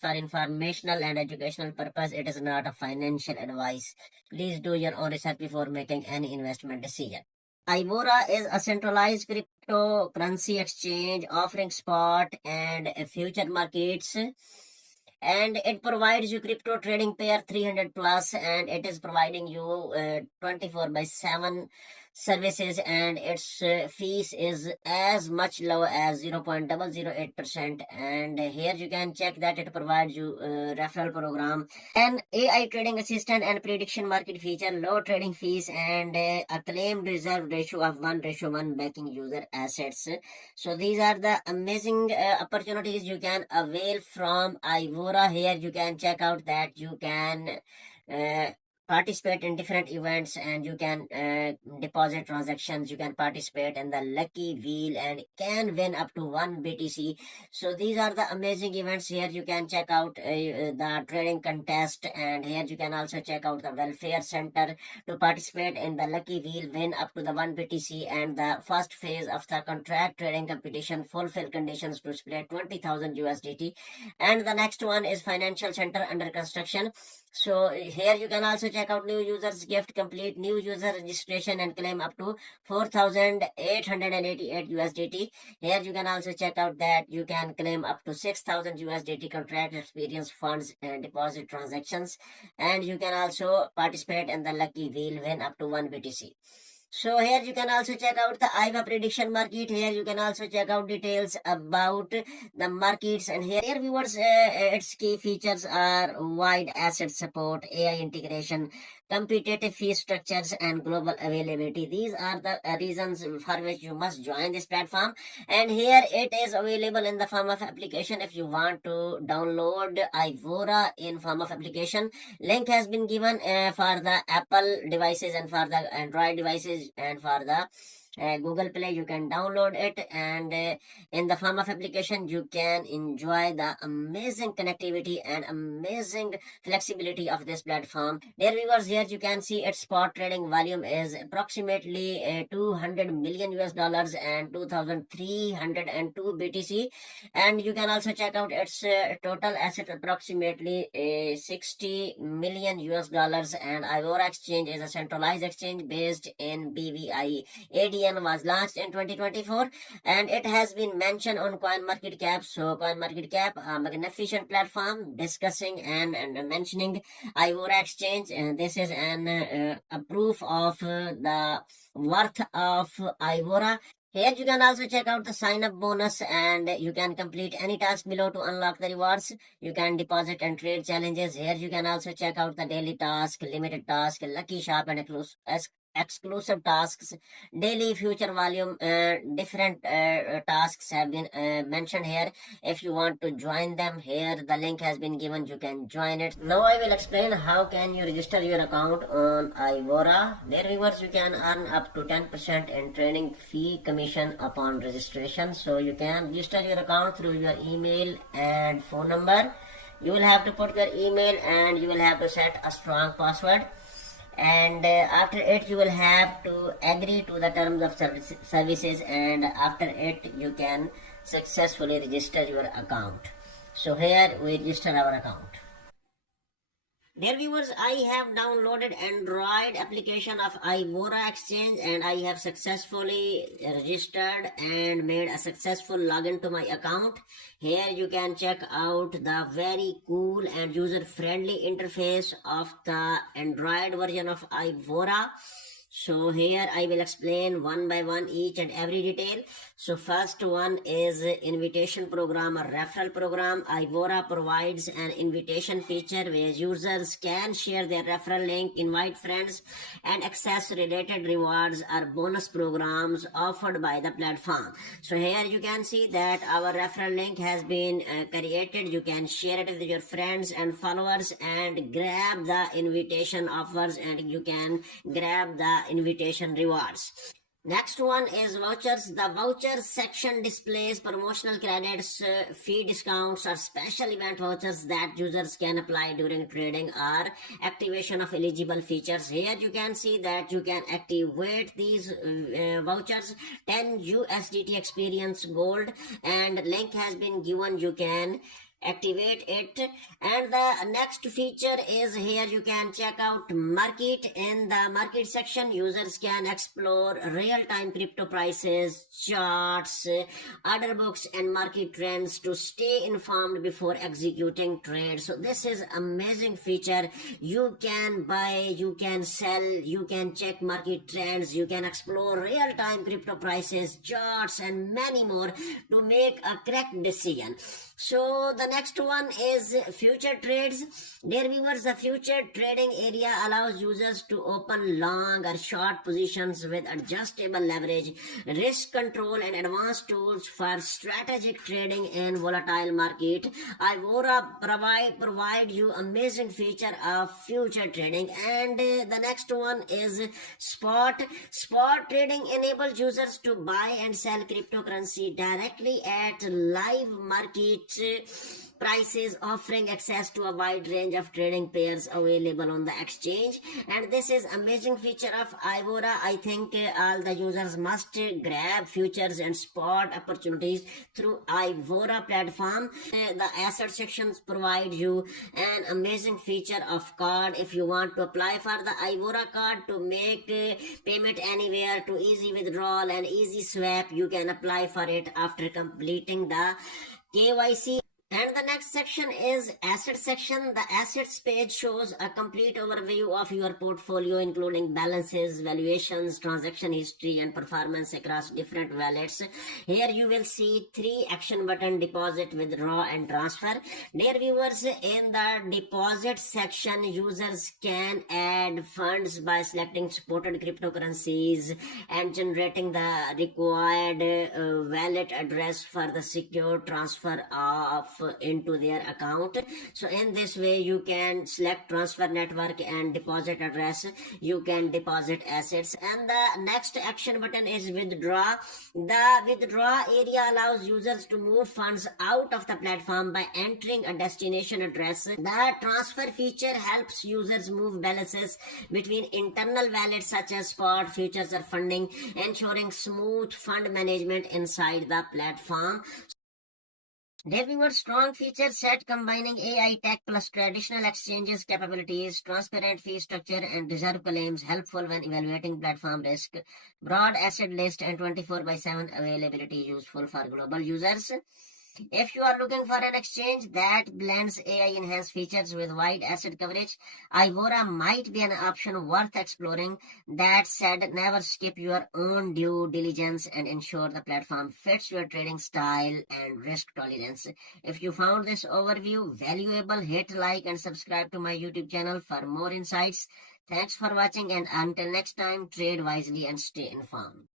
for informational and educational purpose. It is not a financial advice. Please do your own research before making any investment decision. Ivora is a centralized cryptocurrency exchange offering spot and future markets, and it provides you crypto trading pair 300 plus, and it is providing you 24 by 7 services, and its fees is as much low as 0.008%. And here you can check that it provides you referral program, an AI trading assistant and prediction market feature, low trading fees, and a claimed reserve ratio of 1:1 backing user assets. So these are the amazing opportunities you can avail from Ivora. Here you can check out that you can participate in different events, and you can deposit transactions, you can participate in the lucky wheel and can win up to 1 BTC. So these are the amazing events. Here you can check out the trading contest, and here you can also check out the welfare center to participate in the lucky wheel, win up to the 1 BTC, and the first phase of the contract trading competition, fulfill conditions to split 20,000 USDT. And the next one is financial center under construction. So here you can also check out new users gift, complete new user registration and claim up to 4,888 USDT. Here you can also check out that you can claim up to 6,000 USDT contract experience funds and deposit transactions, and you can also participate in the lucky wheel, win up to 1 BTC. So here you can also check out the IVA prediction market. Here you can also check out details about the markets, and here viewers its key features are wide asset support, AI integration, competitive fee structures, and global availability. These are the reasons for which you must join this platform, and here it is available in the form of application. If you want to download Ivora in form of application, link has been given for the Apple devices and for the Android devices, and for the Google Play you can download it, and in the form of application you can enjoy the amazing connectivity and amazing flexibility of this platform. Dear viewers, here you can see its spot trading volume is approximately 200 million US dollars and 2,302 BTC, and you can also check out its total asset approximately 60 million US dollars. And Ivora exchange is a centralized exchange based in BVI. ADN was launched in 2024, and it has been mentioned on CoinMarketCap. So CoinMarketCap, a magnificent platform discussing and mentioning Ivora exchange, and this is a proof of the worth of Ivora. Here you can also check out the sign up bonus, and you can complete any task below to unlock the rewards. You can deposit and trade challenges. Here you can also check out the daily task, limited task, lucky shop, and exclusive tasks, daily future volume. Different tasks have been mentioned here. If you want to join them, here the link has been given, you can join it. Now I will explain how can you register your account on Ivora. Dear viewers, you can earn up to 10% in trading fee commission upon registration. So you can register your account through your email and phone number. You will have to put your email, and you will have to set a strong password, and after it you will have to agree to the terms of services, and after it you can successfully register your account. So here we register our account. Dear viewers, I have downloaded Android application of Ivora exchange, and I have successfully registered and made a successful login to my account. Here you can check out the very cool and user-friendly interface of the Android version of Ivora. So here I will explain one by one each and every detail. So first one is invitation program or referral program. Ivora provides an invitation feature where users can share their referral link, invite friends, and access related rewards or bonus programs offered by the platform. So here you can see that our referral link has been created. You can share it with your friends and followers and grab the invitation offers, and you can grab the invitation rewards. Next one is vouchers. The vouchers section displays promotional credits, fee discounts, or special event vouchers that users can apply during trading or activation of eligible features. Here you can see that you can activate these vouchers. 10 USDT experience gold, and link has been given. You can activate it. And the next feature is here you can check out market. In the market section, users can explore real-time crypto prices, charts, order books and market trends to stay informed before executing trades. So this is amazing feature. You can buy, you can sell, you can check market trends, you can explore real-time crypto prices, charts and many more to make a correct decision. So the next one is future trades. Dear viewers, the future trading area allows users to open long or short positions with adjustable leverage, risk control and advanced tools for strategic trading in volatile market. Ivora provide you amazing feature of future trading. And the next one is spot. Spot trading enables users to buy and sell cryptocurrency directly at live market prices, offering access to a wide range of trading pairs available on the exchange. And this is amazing feature of Ivora. I think all the users must grab futures and spot opportunities through Ivora platform. The asset sections provide you an amazing feature of card. If you want to apply for the Ivora card to make payment anywhere, to easy withdrawal and easy swap, you can apply for it after completing the KYC. And the next section is asset section. The assets page shows a complete overview of your portfolio, including balances, valuations, transaction history, and performance across different wallets. Here you will see 3 action button: deposit, withdraw, and transfer. Dear viewers, in the deposit section, users can add funds by selecting supported cryptocurrencies and generating the required wallet address for the secure transfer of into their account. So in this way you can select transfer network and deposit address, you can deposit assets. And the next action button is withdraw. The withdraw area allows users to move funds out of the platform by entering a destination address. The transfer feature helps users move balances between internal wallets such as spot, futures or funding, ensuring smooth fund management inside the platform. Dear viewers, strong feature set combining AI tech plus traditional exchanges capabilities, transparent fee structure and reserve claims, helpful when evaluating platform risk, broad asset list and 24/7 availability, useful for global users. If you are looking for an exchange that blends AI enhanced features with wide asset coverage, Ivora might be an option worth exploring. That said, never skip your own due diligence and ensure the platform fits your trading style and risk tolerance. If you found this overview valuable, hit like and subscribe to my YouTube channel for more insights. Thanks for watching, and until next time, trade wisely and stay informed.